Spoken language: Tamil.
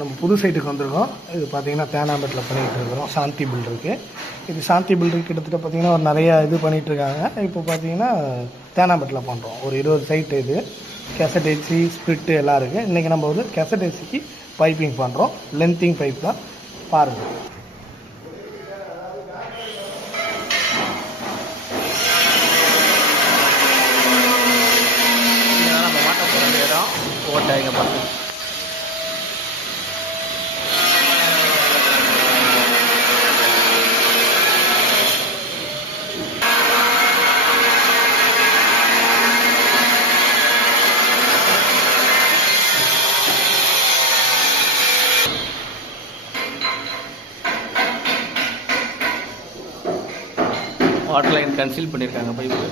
நம்ம புது சைட்டுக்கு வந்திருக்கோம். இது பார்த்தீங்கன்னா தேனாம்பேட்டில் பண்ணிகிட்டு இருக்கிறோம். சாந்தி பில்டருக்கு. இது சாந்தி பில்டருக்கு கிட்டத்தட்ட பார்த்தீங்கன்னா ஒரு நிறையா இது பண்ணிகிட்ருக்காங்க. இப்போ பார்த்தீங்கன்னா தேனாம்பேட்டில் பண்ணுறோம். ஒரு 20 சைட்டு இது. கேசட் ஏசி ஸ்பிரிட்டு எல்லாம் இருக்குது. இன்றைக்கி நம்ம வந்து கேசட் ஏசிக்கு பைப்பிங் பண்ணுறோம். லென்த்திங் பைப் தான் பாருங்கள். நம்ம மாட்ட போகிற இடம் ஓட்டாயிங்க பார்த்து வாட்டர் லைன் கன்சீல் பண்ணியிருக்காங்க பைப்பு.